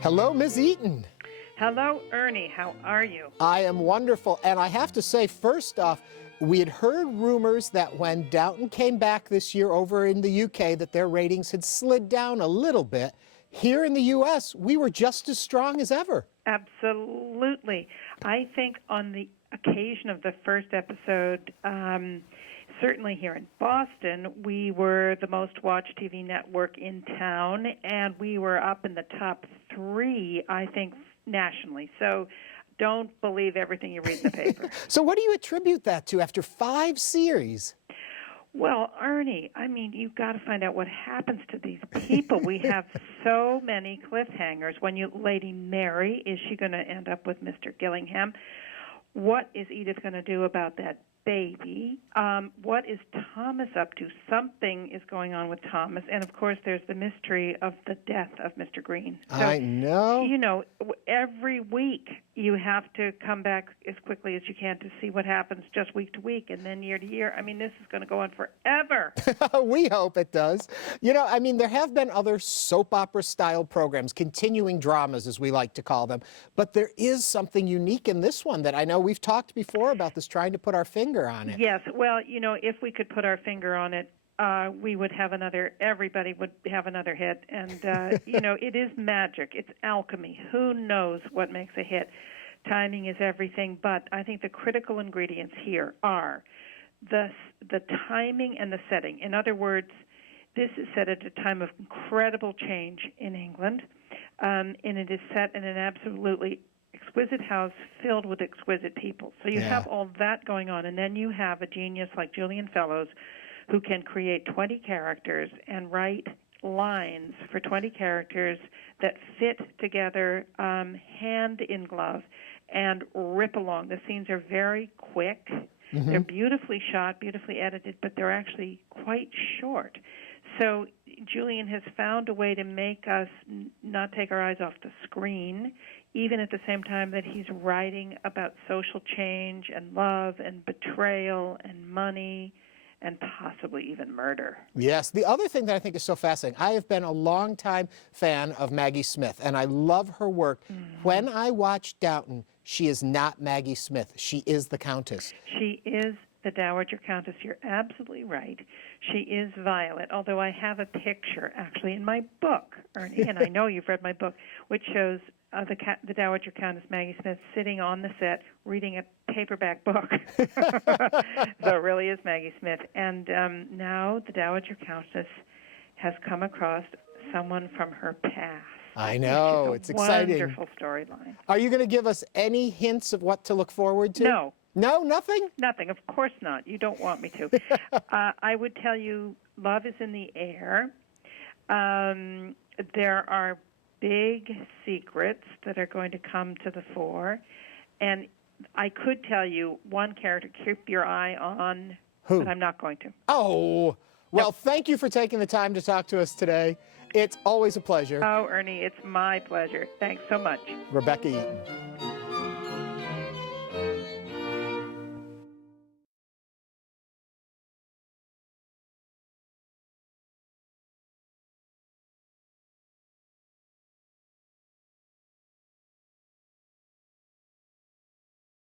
Hello, Ms. Eaton. Hello, Ernie. How are you? I am wonderful. And I have to say, first off, we had heard rumors that when Downton came back this year over in the UK, that their ratings had slid down a little bit. Here in the US, we were just as strong as ever. Absolutely. I think on the occasion of the first episode, certainly here in Boston, we were the most watched TV network in town, and we were up in the top 3, I think, nationally. So don't believe everything you read in the paper. So what do you attribute that to after 5 series? Well, Ernie, I mean, you've got to find out what happens to these people. We have so many cliffhangers. When Lady Mary, is she going to end up with Mr. Gillingham? What is Edith going to do about that baby? What is Thomas up to? Something is going on with Thomas. And, of course, there's the mystery of the death of Mr. Green. So, I know. You know, every week you have to come back as quickly as you can to see what happens just week to week and then year to year. I mean, this is going to go on forever. We hope it does. You know, I mean, there have been other soap opera-style programs, continuing dramas, as we like to call them, but there is something unique in this one that I know we've talked before about this, trying to put our finger on it. Yes. Well, you know, if we could put our finger on it, we would have everybody would have another hit. And, you know, it is magic. It's alchemy. Who knows what makes a hit? Timing is everything. But I think the critical ingredients here are the timing and the setting. In other words, this is set at a time of incredible change in England, and it is set in an absolutely exquisite house filled with exquisite people. So you have all that going on, and then you have a genius like Julian Fellowes who can create 20 characters and write lines for 20 characters that fit together hand in glove and rip along. The scenes are very quick. Mm-hmm. They're beautifully shot, beautifully edited, but they're actually quite short. So Julian has found a way to make us not take our eyes off the screen, even at the same time that he's writing about social change and love and betrayal and money and possibly even murder. Yes. The other thing that I think is so fascinating, I have been a longtime fan of Maggie Smith, and I love her work. Mm-hmm. When I watch Downton, she is not Maggie Smith. She is the Countess. She is the Dowager Countess. You're absolutely right. She is Violet, although I have a picture actually in my book, Ernie, and I know you've read my book, which shows the Dowager Countess Maggie Smith sitting on the set reading a paperback book. So it really is Maggie Smith. And now the Dowager Countess has come across someone from her past. I know. It's exciting. Wonderful storyline. Are you going to give us any hints of what to look forward to? No. No, nothing? Nothing. Of course not. You don't want me to. I would tell you love is in the air. There are big secrets that are going to come to the fore. And I could tell you one character, keep your eye on, who? But I'm not going to. Oh, well, Thank you for taking the time to talk to us today. It's always a pleasure. Oh, Ernie, it's my pleasure. Thanks so much. Rebecca Eaton.